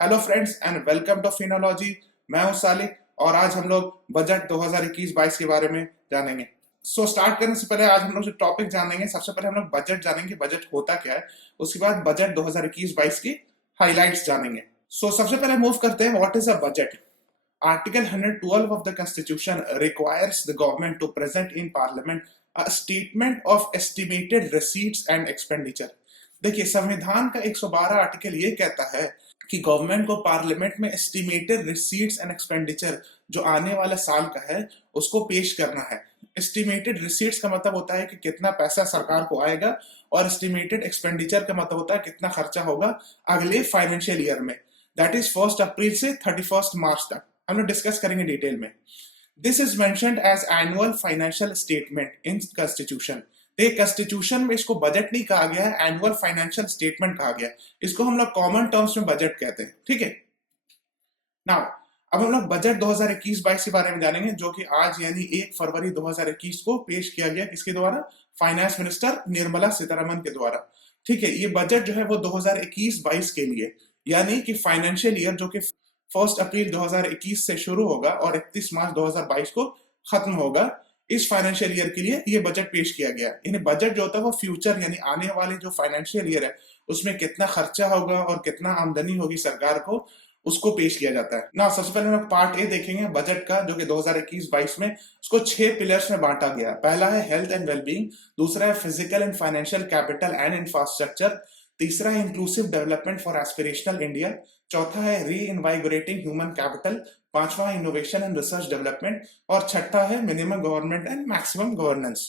Hello friends and welcome to Finology. मैं हूं सालिक और आज हम लोग बजट 2021-22 के बारे में जानेंगे। स्टार्ट करने से पहले आज हम लोग जो टॉपिक जानेंगे, सबसे पहले हम लोग बजट जानेंगे, बजट होता क्या है। उसके बाद बजट 2021-22 की हाइलाइट्स जानेंगे। सबसे पहले मूव करते हैं, what is a budget. Article 112 of the Constitution requires the government to present in Parliament a statement of estimated receipts and expenditure। देखिए, संविधान का 112 आर्टिकल ये कहता है कि गवर्नमेंट को पार्लियामेंट में एस्टिमेटेड रिसीट्स एंड एक्सपेंडिचर जो आने वाले साल का है उसको पेश करना है। एस्टिमेटेड रिसीट्स का मतलब होता है कि कितना पैसा सरकार को आएगा, और एस्टिमेटेड एक्सपेंडिचर का मतलब होता है कितना खर्चा होगा अगले फाइनेंशियल ईयर में, दैट इज 1 अप्रैल से 31 मार्च तक। हम लोग डिस्कस करेंगे डिटेल में। This is mentioned as annual financial statement in constitution. देखिए, कॉन्स्टिट्यूशन में इसको बजट नहीं कहा गया है, एनुअल फाइनेंशियल स्टेटमेंट कहा गया है। इसको हम लोग कॉमन टर्म्स में बजट कहते हैं, ठीक है। नाउ अब हम लोग बजट 2021-22 के बारे में जानेंगे, जो कि आज यानी 1 फरवरी 2021 को पेश किया गया। किसके द्वारा? फाइनेंस मिनिस्टर निर्मला सीतारमन के द्वारा, ठीक है। ये बजट जो है वो 2021-22 के लिए, यानी कि फाइनेंशियल ईयर जो कि 1 अप्रैल 2021 से शुरू होगा और 31 मार्च 2022 को खत्म होगा, इस फाइनेंशियल ईयर के लिए ये बजट पेश किया गया। यानी बजट जो होता है वो फ्यूचर यानी आने वाले जो फाइनेंशियल ईयर है उसमें कितना खर्चा होगा और कितना आमदनी होगी सरकार को, उसको पेश किया जाता है ना। सबसे पहले हम लोग पार्ट ए देखेंगे बजट का, जो कि 2021-22 में उसको 6 पिलर्स में बांटा गया। पहला है हेल्थ एंड वेलबींग, दूसरा है physical and financial capital and infrastructure, तीसरा है inclusive development for aspirational India, चौथा है री इन्वाइगोरेटिंग ह्यूमन कैपिटल, पांचवा है इनोवेशन एंड रिसर्च डेवलपमेंट, और छठा है minimum government and maximum governance.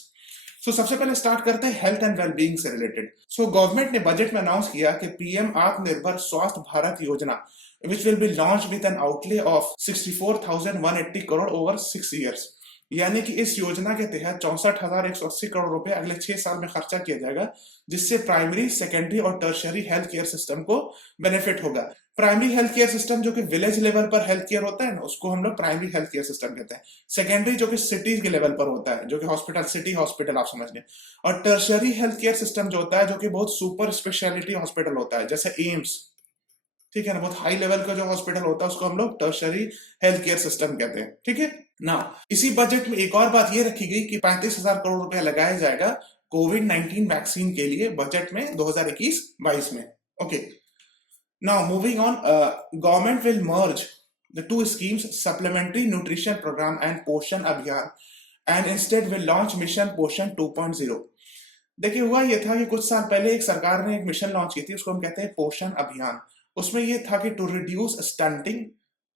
सबसे पहले स्टार्ट करते हैं हेल्थ एंड वेलबींग से रिलेटेड। गवर्नमेंट ने बजट में अनाउंस किया कि पीएम आत्मनिर्भर स्वास्थ्य भारत योजना which will be launched with an outlay of 64,180 crore over 6 years। यानी कि इस योजना के तहत 64,180 करोड़ रुपए अगले 6 साल में खर्चा किया जाएगा, जिससे प्राइमरी, सेकेंडरी और टर्शियरी हेल्थ केयर सिस्टम को बेनिफिट होगा। प्राइमरी हेल्थ केयर सिस्टम जो कि विलेज लेवल पर हेल्थ केयर होता है ना, उसको हम लोग प्राइमरी हेल्थ केयर सिस्टम कहते हैं। सेकेंडरी जो कि सिटीज के लेवल पर होता है, जो कि हॉस्पिटल, सिटी हॉस्पिटल आप समझ लें। और टर्शियरी हेल्थ केयर सिस्टम जो होता है, जो कि बहुत सुपर स्पेशलिटी हॉस्पिटल होता है, जैसे एम्स, ठीक है ना, बहुत हाई लेवल का जो हॉस्पिटल होता है उसको हम लोग टर्शरी हेल्थ केयर सिस्टम कहते हैं, ठीक है ना। इसी बजट में एक और बात ये रखी गई कि 35,000 करोड़ रुपया लगाया जाएगा कोविड-19 वैक्सीन के लिए बजट में 2021-22 में। Okay, now moving on, government will merge the two schemes, supplementary nutrition programme and Poshan Abhiyan, and instead will launch mission Poshan 2.0। देखिए, हुआ ये था कि कुछ साल पहले एक सरकार ने एक मिशन लॉन्च की थी, उसको हम कहते हैं पोषण अभियान। उसमें ये था कि to reduce stunting,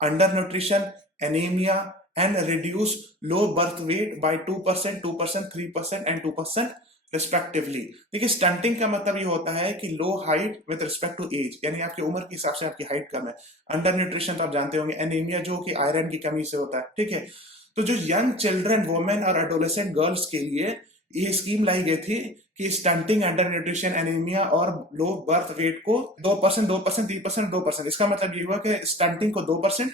under nutrition, anaemia and reduce low birth weight by 2%, 2%, 3% and 2% respectively. देखिए, स्टंटिंग का मतलब ये होता है कि low height with respect to age, यानी आपकी उम्र के हिसाब से आपकी हाइट कम है। अंडर न्यूट्रिशन तो आप जानते होंगे, एनीमिया जो कि आयरन की कमी से होता है, ठीक है। तो जो यंग चिल्ड्रन, वुमेन और एडोलेसेंट गर्ल्स के लिए ये स्कीम लाई गई थी कि स्टंटिंग, अंडर न्यूट्रिशन, एनीमिया और लो बर्थ वेट को 2%, 2%, 3%, 2%। इसका मतलब ये हुआ कि स्टंटिंग को 2%,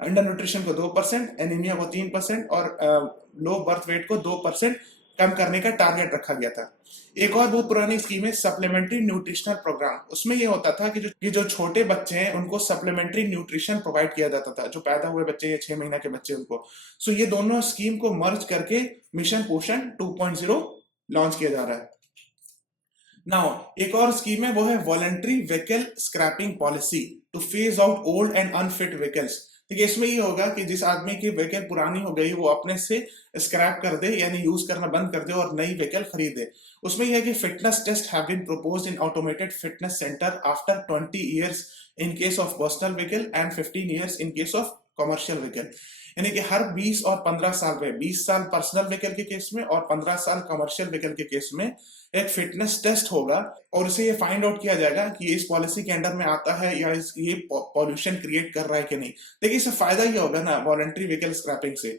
अंडर न्यूट्रिशन को 2%, एनीमिया को 3% और लो बर्थ वेट को 2% कम करने का टारगेट रखा गया था। एक और बहुत पुरानी स्कीम है सप्लीमेंट्री न्यूट्रिशनल प्रोग्राम। उसमें ये होता था कि जो छोटे बच्चे हैं उनको सप्लीमेंट्री न्यूट्रिशन प्रोवाइड किया जाता था, जो पैदा हुए बच्चे या 6 महीना के बच्चे उनको। ये दोनों स्कीम को मर्ज करके मिशन पोषण 2.0 लॉन्च किया जा रहा है। नाउ एक और स्कीम है, वो है voluntary vehicle scrapping policy to phase out old and unfit vehicles. ठीक है, इसमें ये होगा कि जिस आदमी की व्हीकल पुरानी हो गई वो अपने से स्क्रैप कर दे, यानी यूज करना बंद कर दे और नई व्हीकल खरीदे। उसमें यह है कि fitness test have been proposed in automated fitness centre after 20 years in case of personal vehicle and 15 years in case of commercial vehicle. यानी कि हर 20 और 15 साल में, 20 साल पर्सनल व्हीकल के केस में और 15 साल कमर्शियल व्हीकल के केस में एक फिटनेस टेस्ट होगा, और इसे ये फाइंड आउट किया जाएगा कि इस पॉलिसी के अंडर में आता है या ये पॉल्यूशन क्रिएट कर रहा है कि नहीं। देखिए, इससे फायदा ये होगा ना वॉलंटरी व्हीकल स्क्रैपिंग से।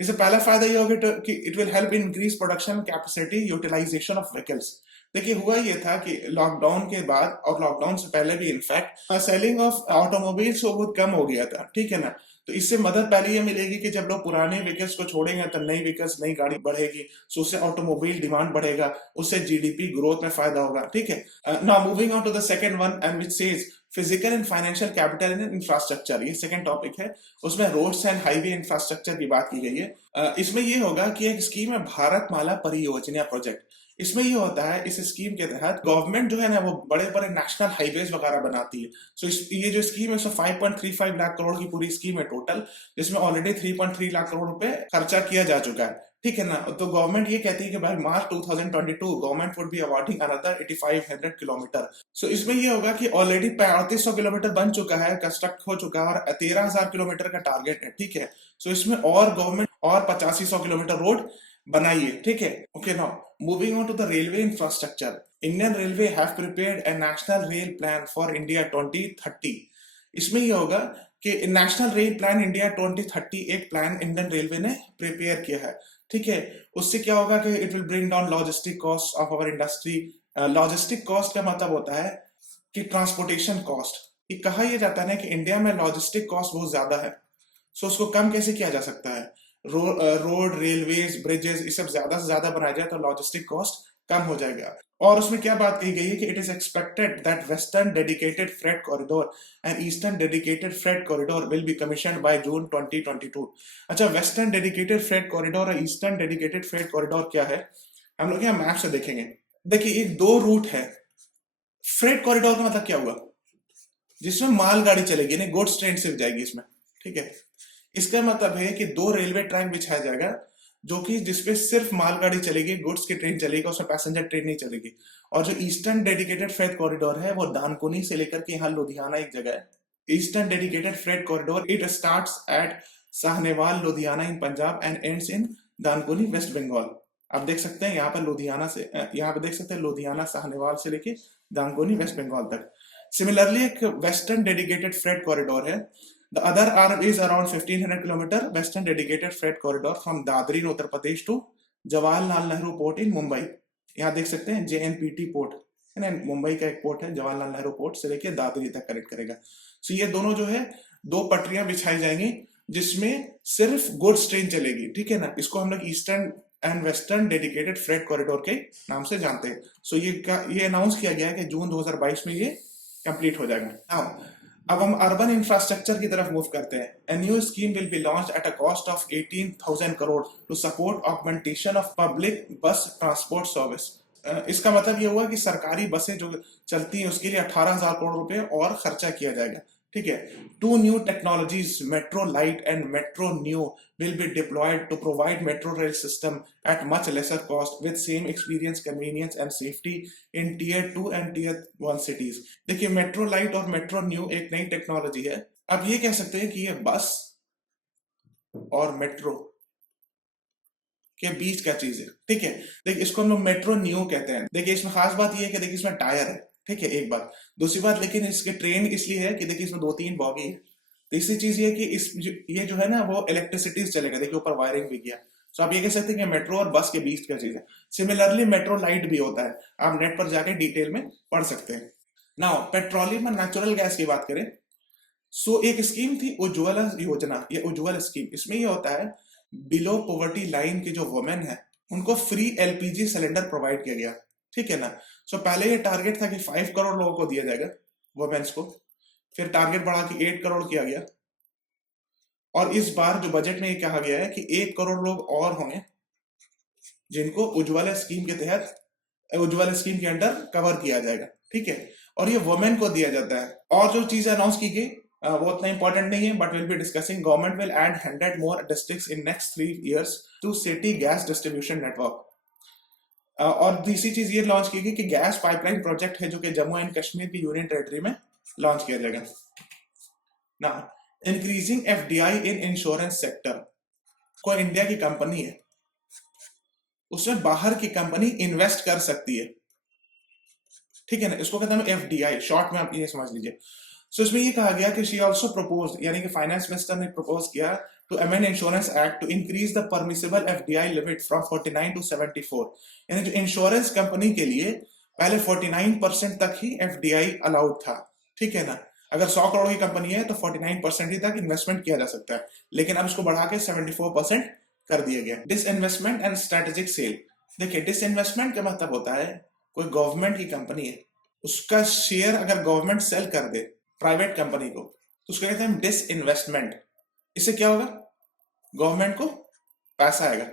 इससे पहला फायदा ये होगा कि it will help in increase production capacity utilisation of vehicles. देखिए, हुआ ये था कि लॉकडाउन के बाद और लॉकडाउन से पहले भी इनफैक्ट सेलिंग ऑफ ऑटोमोबाइल्स बहुत कम हो गया था, ठीक है ना। तो इससे मदद पहले ये मिलेगी कि जब लोग पुराने व्हीकल्स को छोड़ेंगे तो नई व्हीकल्स, नई गाड़ी बढ़ेगी, सो उससे ऑटोमोबाइल डिमांड बढ़ेगा, उससे जीडीपी ग्रोथ में फायदा होगा, ठीक है। Now moving on to the second one and which says physical and financial capital and infrastructure, ये सेकंड टॉपिक है। उसमें रोड्स एंड हाईवे इंफ्रास्ट्रक्चर की बात की गई है। इसमें ये होगा कि एक स्कीम है भारतमाला परियोजना प्रोजेक्ट। इसमें ये होता है, इस स्कीम के तहत गवर्नमेंट जो है ना वो बड़े बड़े नेशनल हाईवेज वगैरह बनाती है। सो ये जो स्कीम है उसमें 5.35 लाख करोड़ की पूरी स्कीम है टोटल, जिसमें ऑलरेडी 3.3 लाख करोड़ रुपए खर्चा किया जा चुका है। ठीक है ना। तो गवर्नमेंट ये कहती है कि भाई March 2022 government would be awarding another 8500 kilometre. So इसमें ये होगा कि ऑलरेडी 3500 किलोमीटर बन चुका है, कंस्ट्रक्ट हो चुका है, और 13,000 किलोमीटर का टारगेट है। ठीक है। सो इसमें और गवर्नमेंट और 8500 किलोमीटर रोड बनाइए। ठीक है। Okay, now moving on to the railway infrastructure. Indian railway have prepared a national rail plan for India 2030। इसमें ये होगा कि नेशनल रेल प्लान इंडिया 2030 एक प्लान इंडियन रेलवे ने प्रिपेयर किया है। ठीक है। उससे क्या होगा कि it will bring down logistic cost of our industry. Logistic cost का मतलब होता है कि ट्रांसपोर्टेशन कॉस्ट। ये कहा यह जाता है ना कि इंडिया में लॉजिस्टिक कॉस्ट बहुत ज्यादा है। सो उसको कम कैसे किया जा सकता है? रोड, रेलवेज, ब्रिजेस, ये सब ज्यादा से ज्यादा बनाया जाए तो लॉजिस्टिक कॉस्ट कम हो जाएगा। और उसमें क्या बात कही गई है कि it is expected that western dedicated freight corridor and eastern dedicated freight corridor will be commissioned by June 2022। अच्छा, वेस्टर्न डेडिकेटेड फ्रेट कॉरिडोर और ईस्टर्न डेडिकेटेड फ्रेट कॉरिडोर क्या है, हम लोग यहाँ मैप से देखेंगे। देखिए, ये दो रूट है। फ्रेट कॉरिडोर का मतलब क्या हुआ? जिसमें मालगाड़ी चलेगी, नहीं गुड्स ट्रेन से जाएगी इसमें। ठीक है। इसका मतलब है कि दो रेलवे ट्रैक बिछाया जाएगा जो कि जिसपे सिर्फ मालगाड़ी चलेगी, गुड्स की ट्रेन चलेगी, उसमें पैसेंजर ट्रेन नहीं चलेगी। और जो ईस्टर्न डेडिकेटेड फ्रेट कॉरिडोर है वो दानकुनी से लेकर के यहाँ लुधियाना एक जगह है। Eastern dedicated freight corridor it starts at Sahnewal Ludhiana in Punjab and ends in Dankuni west Bengal. आप देख सकते हैं यहाँ पर लुधियाना से, यहाँ पे देख सकते हैं लुधियाना साहनेवाल से लेके दानकुनी वेस्ट बंगाल तक। सिमिलरली एक वेस्टर्न डेडिकेटेड फ्रेट कॉरिडोर है। The other arm is around 1500 kilometer western dedicated freight corridor from Dadri in Uttar Pradesh to Jawaharlal Nehru Port in Mumbai। यहाँ देख सकते हैं JNPT पोर्ट है ना, मुंबई का एक पोर्ट है, जवाहरलाल नेहरू पोर्ट से लेके दादरी तक कनेक्ट करेगा। सो ये दोनों जो है दो पटरियां बिछाई जाएंगी जिसमें सिर्फ गुड्स ट्रेन चलेगी। ठीक है ना। इसको हम लोग eastern and western dedicated freight corridor के नाम से जानते हैं। सो ये अनाउंस किया गया है कि जून 2022 में ये कंप्लीट हो जाएगा। अब हम अर्बन इंफ्रास्ट्रक्चर की तरफ मूव करते हैं। A new scheme will be launched at a cost of 18,000 crore to support augmentation of public bus transport service। इसका मतलब ये हुआ कि सरकारी बसें जो चलती हैं उसके लिए 18,000 करोड़ रुपए और खर्चा किया जाएगा। ठीक है। Two new technologies metro light and metro new will be deployed to provide metro rail system at much lesser cost with same experience, convenience and safety in tier 2 and tier 1 cities। देखिए, metro light और metro new एक नई technology है। अब ये कह सकते हैं कि ये बस और मेट्रो के बीच का चीज है। ठीक है। देखिए, इसको हम लोग मेट्रो न्यू कहते हैं। देखिए, इसमें खास बात ये है कि देखिए इसमें टायर है। ठीक है, एक बात। दूसरी बात, लेकिन इसके ट्रेन इसलिए है कि देखिए इसमें 2-3 बॉगी है। तीसरी चीज ये कि ये जो है ना वो इलेक्ट्रिसिटी से चलेगा। देखिए ऊपर वायरिंग भी किया। सो आप ये कह सकते हैं कि मेट्रो और बस के बीच का चीज है। सिमिलरली मेट्रो लाइट भी होता है, आप नेट पर जाके डिटेल में पढ़ सकते हैं। नाउ पेट्रोलियम और नेचुरल गैस की बात करें, सो एक स्कीम थी उज्ज्वला योजना, ये उज्ज्वल स्कीम। इसमें ये होता है बिलो पॉवर्टी लाइन के जो वुमेन है उनको फ्री एलपीजी सिलेंडर प्रोवाइड किया गया। ठीक है ना। सो पहले ये टारगेट था कि 5 करोड़ लोगों को दिया जाएगा, वुमेन्स को। फिर टारगेट बढ़ा के 8 करोड़ किया गया। और इस बार जो बजट में ये कहा गया है कि 1 करोड़ लोग और होंगे जिनको उज्ज्वला स्कीम के तहत, उज्ज्वला स्कीम के अंडर कवर किया जाएगा। ठीक है। और ये वुमेन को दिया जाता है। और जो चीज अनाउंस की गई वो उतना इंपॉर्टेंट नहीं है, but will be discussing government will add 100 more districts in next 3 years to city gas distribution network. और दूसरी चीज ये लॉन्च की गई कि गैस पाइपलाइन प्रोजेक्ट है जो कि जम्मू एंड कश्मीर की यूनियन टेरिटरी में लॉन्च किया जाएगा। ना increasing FDI in insurance sector. कोई इंडिया की कंपनी है, उसमें बाहर की कंपनी इन्वेस्ट कर सकती है। ठीक है ना। इसको कहते हैं एफडीआई, शॉर्ट में आप ये समझ लीजिए। सो इसमें ये कहा गया कि शी आल्सो प्रपोज्ड, यानी कि फाइनेंस मिनिस्टर ने प्रपोज किया to amend insurance act to increase the permissible FDI limit from 49 to 74। यानी जो इंश्योरेंस कंपनी के लिए पहले 49% तक ही एफडीआई अलाउड था। ठीक है ना। अगर 100 करोड़ की कंपनी है तो 49% ही तक इन्वेस्टमेंट किया जा सकता है, लेकिन अब इसको बढ़ा के 74% कर दिया गया। Disinvestment and strategic cell. देखिए, डिसइन्वेस्टमेंट का मतलब होता है कोई गवर्नमेंट की कंपनी है, उसका शेयर अगर गवर्नमेंट सेल कर दे प्राइवेट कंपनी को, तो उसको कहते हैं डिस इन्वेस्टमेंट। इससे क्या होगा, गवर्नमेंट को पैसा आएगा,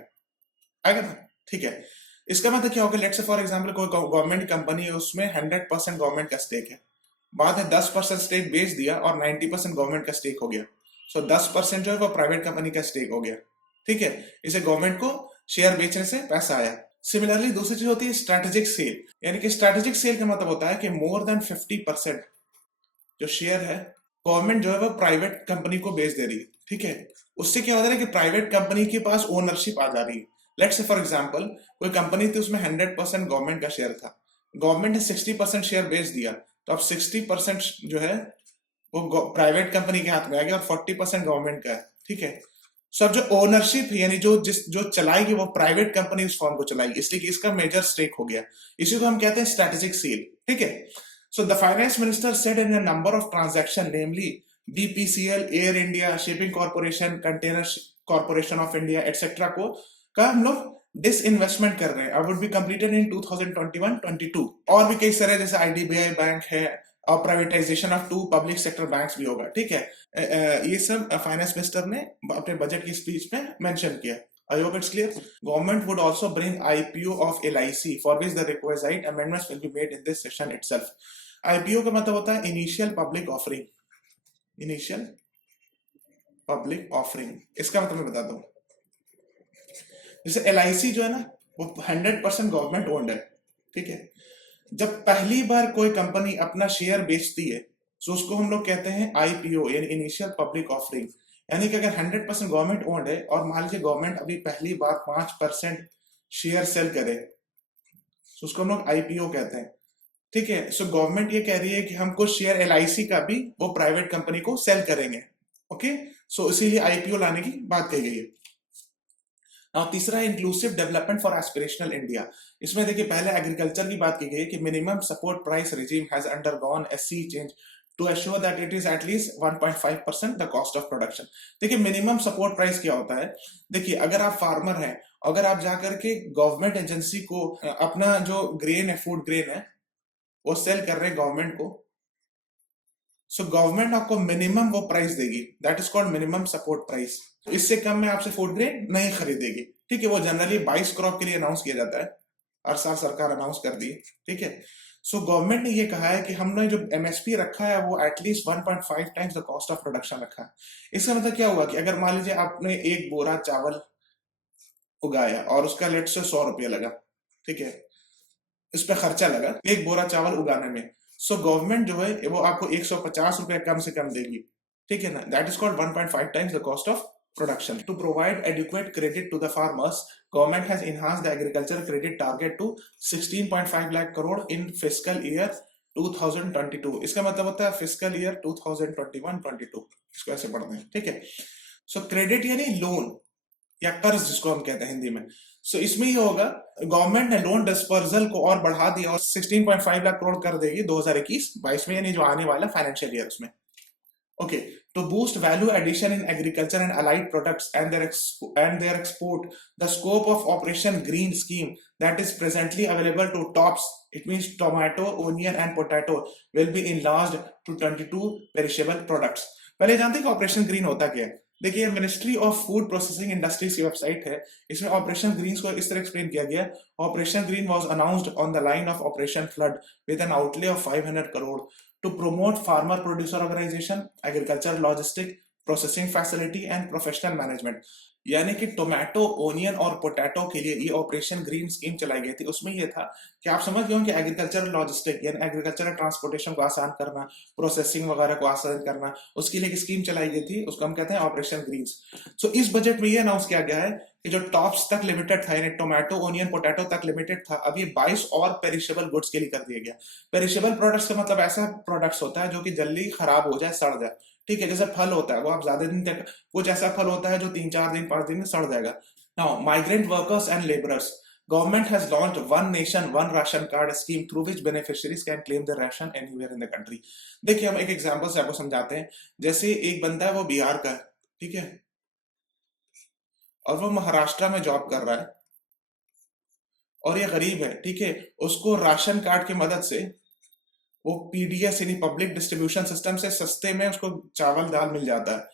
आएगा ना, ठीक है। इसका मतलब क्या होगा, लेट्स से फॉर एग्जांपल कोई गवर्नमेंट कंपनी है, उसमें 100% गवर्नमेंट का स्टेक है, बाद में 10% स्टेक बेच दिया और 90% गवर्नमेंट का स्टेक हो गया, सो 10% जो है वो प्राइवेट कंपनी का स्टेक हो गया, ठीक है। इसे गवर्नमेंट को शेयर बेचने से पैसा आया। सिमिलरली दूसरी चीज होती है स्ट्रेटेजिक सेल, यानी कि स्ट्रेटेजिक सेल का मतलब होता है कि मोर देन 50% जो शेयर है गवर्नमेंट जो है वो प्राइवेट कंपनी को बेच दे रही है, ठीक है। उससे क्या होता है कि प्राइवेट कंपनी के पास ओनरशिप आ जा रही है। लेट्स से फॉर एग्जांपल कोई कंपनी थी, उसमें 100% गवर्नमेंट का शेयर था, गवर्नमेंट ने 60% शेयर बेच दिया, तो अब 60% जो है वो प्राइवेट कंपनी के हाथ में आ गया और 40% गवर्नमेंट का है, ठीक है। सो अब जो ओनरशिप है, यानी जो चलाएगी वो प्राइवेट कंपनी उस फॉर्म को चलाएगी, इसलिए कि इसका मेजर स्टेक हो गया, इसी को हम कहते हैं स्ट्रेटेजिक सेल, ठीक है। So the finance minister said in a number of transactions, namely BPCL, Air India, Shipping Corporation, Container Corporation of India, etc. को का हम लोग डिसइन्वेस्टमेंट कर रहे हैं, वुड बी कंप्लीटेड इन 2021-22। और भी कई सारे जैसे IDBI बैंक है और privatisation of 2 public sector banks भी होगा, ठीक है। ये सब फाइनेंस मिनिस्टर ने अपने बजट की स्पीच में मेंशन किया। I hope it's clear. Government would also bring IPO of LIC, for which the requisite amendments will be made in this session itself. IPO का मतलब होता है initial public offering, initial public offering, इसका मतलब मैं बताता हूँ। जैसे LIC जो है ना वो 100% गवर्नमेंट ओन्ड है, ठीक है। जब पहली बार कोई कंपनी अपना शेयर बेचती है तो उसको हम लोग कहते हैं IPO, यानी इनिशियल पब्लिक ऑफरिंग। यानी कि अगर 100% गवर्नमेंट ओन्ड है और मान लीजिए गवर्नमेंट अभी पहली बार 5% शेयर सेल करे तो उसको हम लोग IPO कहते हैं, ठीक है। सो गवर्नमेंट ये कह रही है कि हम कुछ शेयर LIC का भी वो प्राइवेट कंपनी को सेल करेंगे, ओके। सो इसीलिए IPO लाने की बात कही गई है। और तीसरा है inclusive development for aspirational India. इसमें देखिए पहले एग्रीकल्चर की बात की गई है कि minimum support price regime has undergone a sea change to assure that it is at least 1.5% the cost of production. देखिए मिनिमम सपोर्ट प्राइस क्या होता है, देखिए अगर आप फार्मर हैं, अगर आप जाकर के गवर्नमेंट एजेंसी को अपना जो ग्रेन है, फूड ग्रेन है, वो सेल कर रहे हैं गवर्नमेंट को, सो गवर्नमेंट आपको मिनिमम वो प्राइस देगी, that is called minimum support price. इससे कम में आपसे फूड ग्रेन नहीं खरीदेगी, ठीक है। वो जनरली 22 क्रॉप के लिए अनाउंस किया जाता है, हर साल सरकार अनाउंस कर दी है, ठीक है। सो गवर्नमेंट ने ये कहा है कि हमने जो MSP रखा है वो at least 1.5 times the cost of production रखा है। इसका मतलब क्या हुआ कि अगर मान लीजिए आपने एक बोरा चावल उगाया और उसका लेट से 100 रुपया लगा, ठीक है, इस पे खर्चा लगा एक बोरा चावल उगाने में, सो गवर्नमेंट जो है वो आपको 150 रुपए कम से कम देगी, ठीक है ना। That is called 1.5 times the cost of production. To provide adequate credit to the farmers, government has enhanced the agricultural credit target to 16.5 lakh crore in fiscal year 2022। इसका मतलब होता है फिजिकल ईयर 2021-22, इसको ऐसे पढ़ते हैं, ठीक है। सो क्रेडिट यानी लोन या कर्ज जिसको हम कहते हैं हिंदी में। सो इसमें ये होगा, गवर्नमेंट ने लोन डिस्पर्सल को और बढ़ा दिया और 16.5 लाख करोड़ कर देगी 2021-22 में, यानी जो आने वाला फाइनेंशियल ईयर उसमें, okay, to boost value addition in agriculture and allied products and their export, the scope of Operation Green Scheme that is presently available to TOPS, it means tomato, onion and potato, will be enlarged to 22 perishable products। पहले जानते हैं कि operation green होता क्या है? देखिए ministry of food processing industries की website है, इसमें ऑपरेशन ग्रीन को इस तरह एक्सप्लेन किया गया। Operation green was announced on the line of operation flood with an outlay of 500 crore to promote farmer producer organization, agriculture logistic, processing facility and professional management। यानी कि tomato, onion और potato के लिए ये operation green scheme चलाई गई थी। उसमें ये था कि आप समझ गए कि एग्रीकल्चर लॉजिस्टिक यानी एग्रीकल्चर ट्रांसपोर्टेशन को आसान करना, प्रोसेसिंग वगैरह को आसान करना, उसके लिए एक स्कीम चलाई गई थी, उसको हम कहते हैं ऑपरेशन ग्रीन। सो इस बजट में ये अनाउंस किया गया है कि जो टॉप्स तक लिमिटेड था, यानी टोमेटो, ओनियन, पोटैटो तक लिमिटेड था, अब ये 22 और पेरिशेबल गुड्स के लिए कर दिया गया। पेरिशेबल प्रोडक्ट्स का मतलब ऐसा प्रोडक्ट्स होता है जो कि जल्दी खराब हो जाए, सड़ जाए, ठीक है। जैसे फल होता है वो आप ज्यादा दिन तक, कुछ ऐसा फल होता है जो 3-4 दिन 5 दिन में सड़ जाएगा। Now migrant workers and labourers, government has launched one nation one ration card scheme through which beneficiaries can claim the ration anywhere in the country. देखिए हम एक एग्जांपल से आपको समझाते हैं। जैसे एक बंदा है वो बिहार का है, ठीक है, और वो महाराष्ट्र में जॉब कर रहा है और ये गरीब है, ठीक है, उसको राशन कार्ड की मदद से वो पीडीएस यानी पब्लिक डिस्ट्रीब्यूशन सिस्टम से सस्ते में उसको चावल दाल मिल जाता है।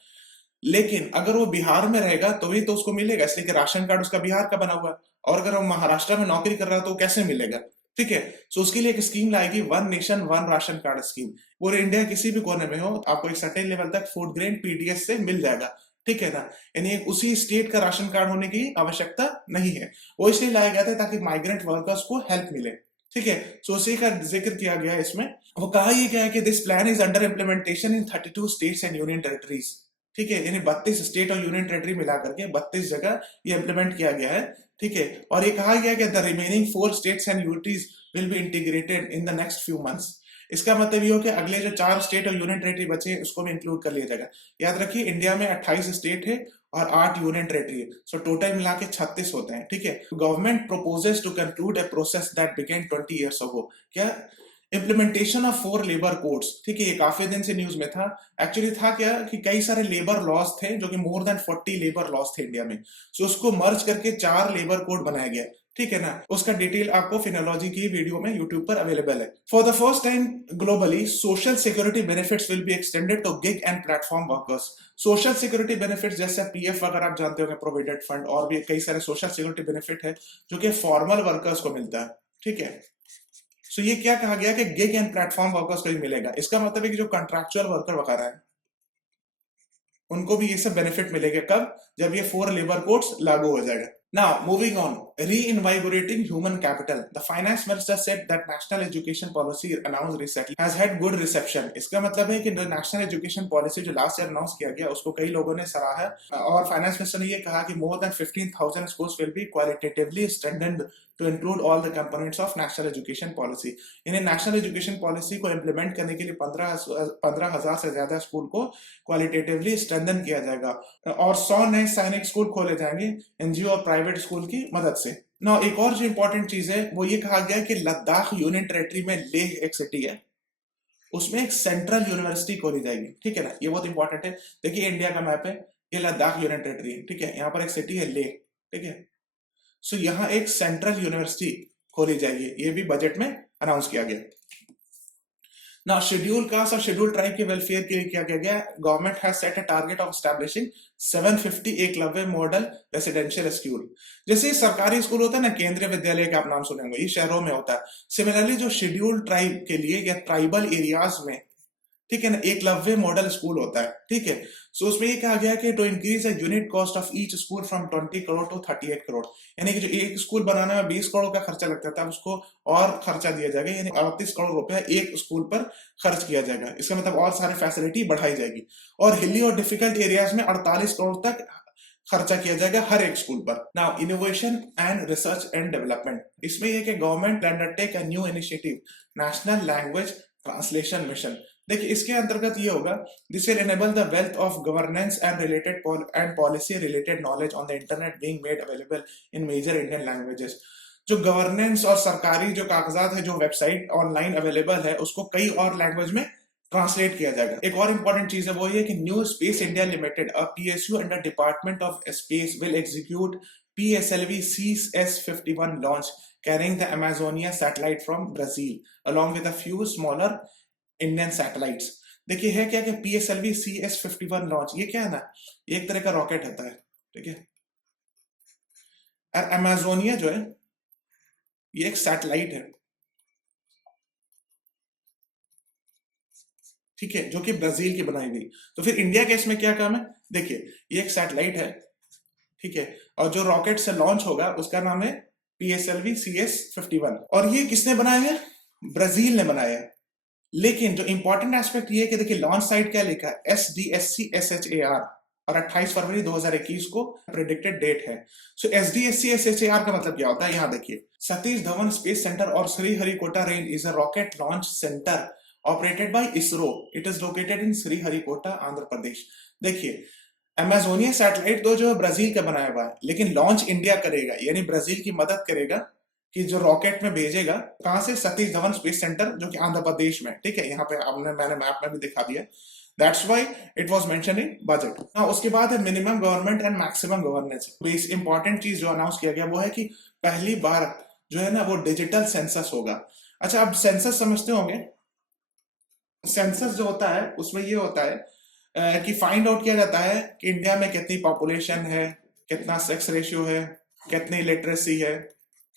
लेकिन अगर वो बिहार में रहेगा तो भी तो उसको मिलेगा, इसलिए कि राशन कार्ड उसका बिहार का बना हुआ है। और अगर वो महाराष्ट्र में नौकरी कर रहा है तो वो कैसे मिलेगा? ठीक है। सो उसके लिए एक स्कीम लाएगी, one nation one ration card scheme. पूरे इंडिया किसी भी कोने में हो, आपको एक सर्टेन लेवल तक फूड ग्रेन पीडीएस से मिल जाएगा। ठीक है ना? यानी उसी स्टेट का राशन कार्ड होने की आवश्यकता नहीं है। वो इसलिए लाया गया था ताकि माइग्रेंट वर्कर्स को हेल्प मिले। ठीक है। सो उसी का जिक्र किया गया है इसमें। वो कहा यह गया है कि this plan is under implementation in 32 states and union territories. ठीक है। यानी 32 स्टेट और यूनियन टेरिटरी मिलाकर के 32 जगह ये इम्प्लीमेंट किया गया है। ठीक है। और ये कहा गया कि the remaining 4 states and unities will be integrated in the next few months. इसका मतलब ये हो कि अगले जो 4 स्टेट और यूनियन टेरिटरी बचे हैं उसको भी इंक्लूड कर लिया जाएगा। याद रखिए इंडिया में 28 स्टेट है और 8 यूनियन टेरिटरी है। सो टोटल मिला के 36 होते हैं। ठीक है। Government proposes to conclude a process that began 20 years ago। क्या? Implementation of 4 labour codes. ठीक है। ये काफी दिन से न्यूज में था। एक्चुअली था क्या कि कई सारे लेबर लॉज थे जो कि मोर देन 40 लेबर लॉज थे इंडिया में। सो उसको मर्ज करके 4 लेबर कोड बनाया गया। ठीक है ना? उसका डिटेल आपको फिनोलॉजी की वीडियो में यूट्यूब पर अवेलेबल है। For the first time globally social security benefits will be extended to gig and platform workers. Social security benefits जैसे पीएफ अगर आप जानते होंगे, प्रोविडेंट फंड, और भी कई सारे सोशल सिक्योरिटी बेनिफिट है जो कि फॉर्मल वर्कर्स को मिलता है। ठीक है। सो ये क्या कहा गया कि गिग एंड प्लेटफॉर्म वर्कर्स को ही मिलेगा। इसका मतलब है कि जो कॉन्ट्रैक्चुअल वर्कर वगैरह है उनको भी ये सब बेनिफिट मिलेगा। कब? जब ये 4 लेबर कोड्स लागू हो जाएगा। Now, moving on, reinvigorating human capital. The finance minister said that national education policy announced recently has had good reception. इसका मतलब है कि national education policy जो last year announce किया गया उसको कई लोगों ने सराहा है। और फाइनेंस मिनिस्टर ने ये कहा कि more than 15,000 schools will be qualitatively strengthened to include all the components of national education policy. यानी national education policy को implement करने के लिए 15,000 से ज्यादा स्कूल को क्वालिटेटिवली स्ट्रेंथन किया जाएगा और 100 नए सैनिक स्कूल खोले जाएंगे एनजीओ और प्राइवेट स्कूल की मदद से। ना एक और जो इंपॉर्टेंट चीज है वो ये कहा गया है कि लद्दाख यूनियन टेरिटरी में लेह एक सिटी है, उसमें एक सेंट्रल यूनिवर्सिटी खोली जाएगी। ठीक है ना? ये बहुत इंपॉर्टेंट है। देखिए इंडिया का मैप है, ये लद्दाख यूनियन टेरिटरी है। ठीक है। यहाँ पर एक सिटी है लेह। ठीक है। सो यहाँ एक सेंट्रल यूनिवर्सिटी खोली जाएगी, ये भी बजट में अनाउंस किया गया। Now, scheduled caste और scheduled tribe के वेलफेयर के लिए क्या किया गया? Government has set a target of establishing 750 Eklavya model residential school. जैसे सरकारी स्कूल होता है ना, केंद्रीय विद्यालय का आप नाम सुने होंगे, ये शहरों में होता है। सिमिलरली जो शेड्यूल्ड ट्राइब के लिए या ट्राइबल एरियाज में, ठीक है ना, एकलव्य मॉडल स्कूल होता है। ठीक है। सो उसमें ये कहा गया कि to increase the unit cost of each school from 20 crore to 38 crore. यानी कि जो एक स्कूल बनाने में 20 करोड़ का खर्चा लगता था उसको और खर्चा दिया जाएगा, यानी 38 करोड़ रुपया एक स्कूल पर खर्च किया जाएगा। इसका मतलब और सारी फैसिलिटी बढ़ाई जाएगी। और हिली और डिफिकल्ट एरियाज में 48 करोड़ तक खर्चा किया जाएगा हर एक स्कूल पर। Now innovation and research and development, इसमें यह कि government undertake a new initiative national language translation mission. देखिए इसके अंतर्गत ये होगा, this will enable the wealth of governance and related and policy related knowledge on the internet being made available in major Indian languages. जो governance और सरकारी जो कागजात है, जो वेबसाइट ऑनलाइन अवेलेबल है, उसको कई और लैंग्वेज में ट्रांसलेट किया जाएगा। एक और इंपॉर्टेंट चीज है वो ये कि new space India limited, a PSU under department of space, will execute PSLV CS51 launch carrying the Amazonia satellite from Brazil along with a few smaller Indian satellites। देखिए है क्या कि PSLV CS51 लॉन्च, ये क्या है ना, ये एक तरह का रॉकेट होता है। ठीक है। और अमेजोनिया जो है ये एक सैटेलाइट है। ठीक है। जो कि ब्राजील की बनाई गई। तो फिर इंडिया के इसमें क्या काम है? देखिए ये एक सैटेलाइट है। ठीक है। और जो रॉकेट से लॉन्च होगा उसका नाम है PSLV CS51। और ये किसने बनाया है? ब्राजील ने बनाया है। लेकिन जो इंपॉर्टेंट एस्पेक्ट ये है कि देखिए लॉन्च साइट क्या लिखा है, SDSC-SHAR, और 28 फरवरी 2021 को प्रेडिक्टेड डेट है। सो SDSC-SHAR का मतलब क्या होता है? यहां देखिए, सतीश धवन स्पेस सेंटर और Sriharikota range is a rocket launch centre operated by ISRO. It is located in Sriharikota, Andhra Pradesh. देखिए अमेजोनिया सैटेलाइट तो जो ब्राजील का बनाया हुआ है, लेकिन लॉन्च इंडिया करेगा, यानी ब्राजील की मदद करेगा कि जो रॉकेट में भेजेगा कहां से? सतीश धवन स्पेस सेंटर जो कि आंध्र प्रदेश में। ठीक है। यहाँ पे मैंने मैप में भी दिखा दिया। That's why it was mention in budget. ना उसके बाद है minimum government and maximum governance. Base important चीज जो अनाउंस किया गया वो है कि पहली बार जो है ना वो डिजिटल सेंसस होगा। अच्छा, अब सेंसस समझते होंगे, सेंसस जो होता है उसमें ये होता है कि फाइंड आउट किया जाता है कि इंडिया में कितनी पॉपुलेशन है, कितना सेक्स रेशियो है, कितनी लिटरेसी है।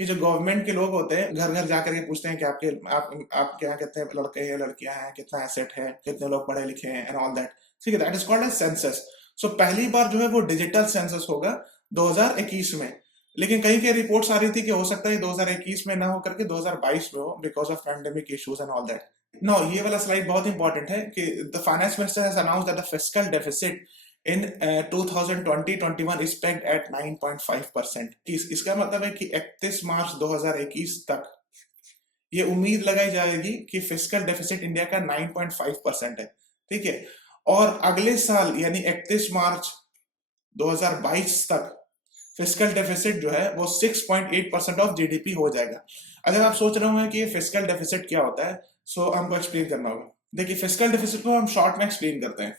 कि जो गवर्नमेंट के लोग होते हैं घर घर जाकर के पूछते हैं कि आपके यहाँ कितने लड़के हैं, लड़कियां हैं, कितना एसेट है, कितने लोग पढ़े लिखे हैं एंड ऑल दैट। ठीक है, that is called as census. So पहली बार जो है वो डिजिटल सेंसस होगा 2021 में। लेकिन कहीं की रिपोर्ट्स आ रही थी कि हो सकता है 2021 में ना हो करके 2022 में हो, because of pandemic issues and all that. No, ये वाला स्लाइड बहुत इंपॉर्टेंट है कि the finance minister has announced that the fiscal deficit in 2020-21 is pegged at 9.5%। इसका मतलब है कि 31 मार्च 2021 तक ये उम्मीद लगाई जाएगी कि फिस्कल डेफिसिट इंडिया का 9.5% है। ठीक है, और अगले साल यानी 31 मार्च 2022 तक फिस्कल डेफिसिट जो है वो 6.8% ऑफ जीडीपी हो जाएगा। अगर आप सोच रहे होंगे कि ये फिस्कल डेफिसिट क्या होता है, सो हमको एक्सप्लेन करना होगा। देखिए, फिस्कल डेफिसिट को हम शॉर्ट में एक्सप्लेन करते हैं।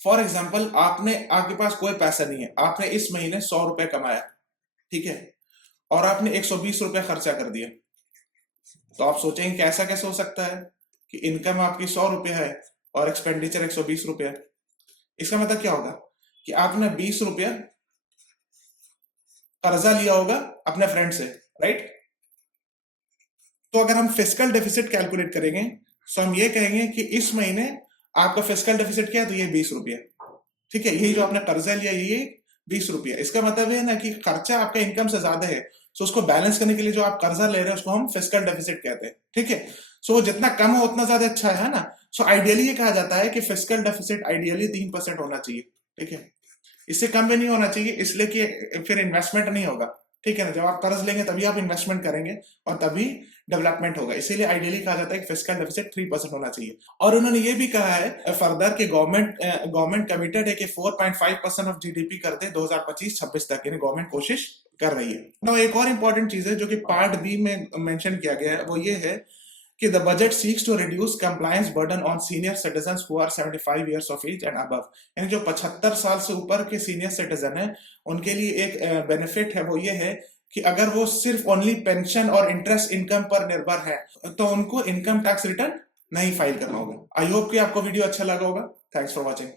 फॉर एग्जाम्पल, आपके पास कोई पैसा नहीं है, आपने इस महीने 100 रुपए कमाया, ठीक है, और आपने 120 रुपए खर्चा कर दिया। तो आप सोचेंगे कि ऐसा कैसे हो सकता है कि इनकम आपकी 100 रुपये है और एक्सपेंडिचर 120 रुपये है। इसका मतलब क्या होगा कि आपने 20 रुपये कर्जा लिया होगा अपने फ्रेंड से, राइट। तो अगर हम फिस्कल डेफिसिट कैलकुलेट करेंगे तो हम ये कहेंगे कि इस महीने आपका फिस्कल डेफिसिट क्या है, तो ये 20 रुपये। ठीक है, यही जो आपने कर्जा लिया ये 20 रुपये। इसका मतलब है ना कि खर्चा आपका इनकम से ज्यादा है, सो उसको बैलेंस करने के लिए जो आप कर्जा ले रहे हैं उसको हम फिस्कल डेफिसिट कहते हैं। ठीक है, सो जितना कम हो उतना ज्यादा अच्छा है ना। सो आइडियली ये कहा जाता है कि फिस्कल डेफिसिट आइडियली 3% होना चाहिए। ठीक है, इससे कम भी नहीं होना चाहिए, इसलिए कि फिर इन्वेस्टमेंट नहीं होगा। ठीक है ना, जब आप कर्ज लेंगे तभी आप इन्वेस्टमेंट करेंगे और तभी डेवलपमेंट होगा। इसीलिए आइडियली कहा जाता है कि फिस्कल डेफिसिट 3% होना चाहिए। और उन्होंने ये भी कहा है फर्दर कि गवर्नमेंट कमिटेड है कि 4.5% ऑफ जीडीपी कर दे 2025-26 तक, यानी गवर्नमेंट कोशिश कर रही है। तो एक और इंपॉर्टेंट चीज है जो कि पार्ट बी में मेंशन किया गया है, वो ये है कि the budget seeks to reduce compliance burden on senior citizens who are 75 years of age and above। यानी जो 75 साल से ऊपर के सीनियर सिटीजन है उनके लिए एक बेनिफिट है, वो ये है कि अगर वो सिर्फ ओनली पेंशन और इंटरेस्ट इनकम पर निर्भर है तो उनको इनकम टैक्स रिटर्न नहीं फाइल करना होगा। आई होप कि आपको वीडियो अच्छा लगा होगा। Thanks for watching.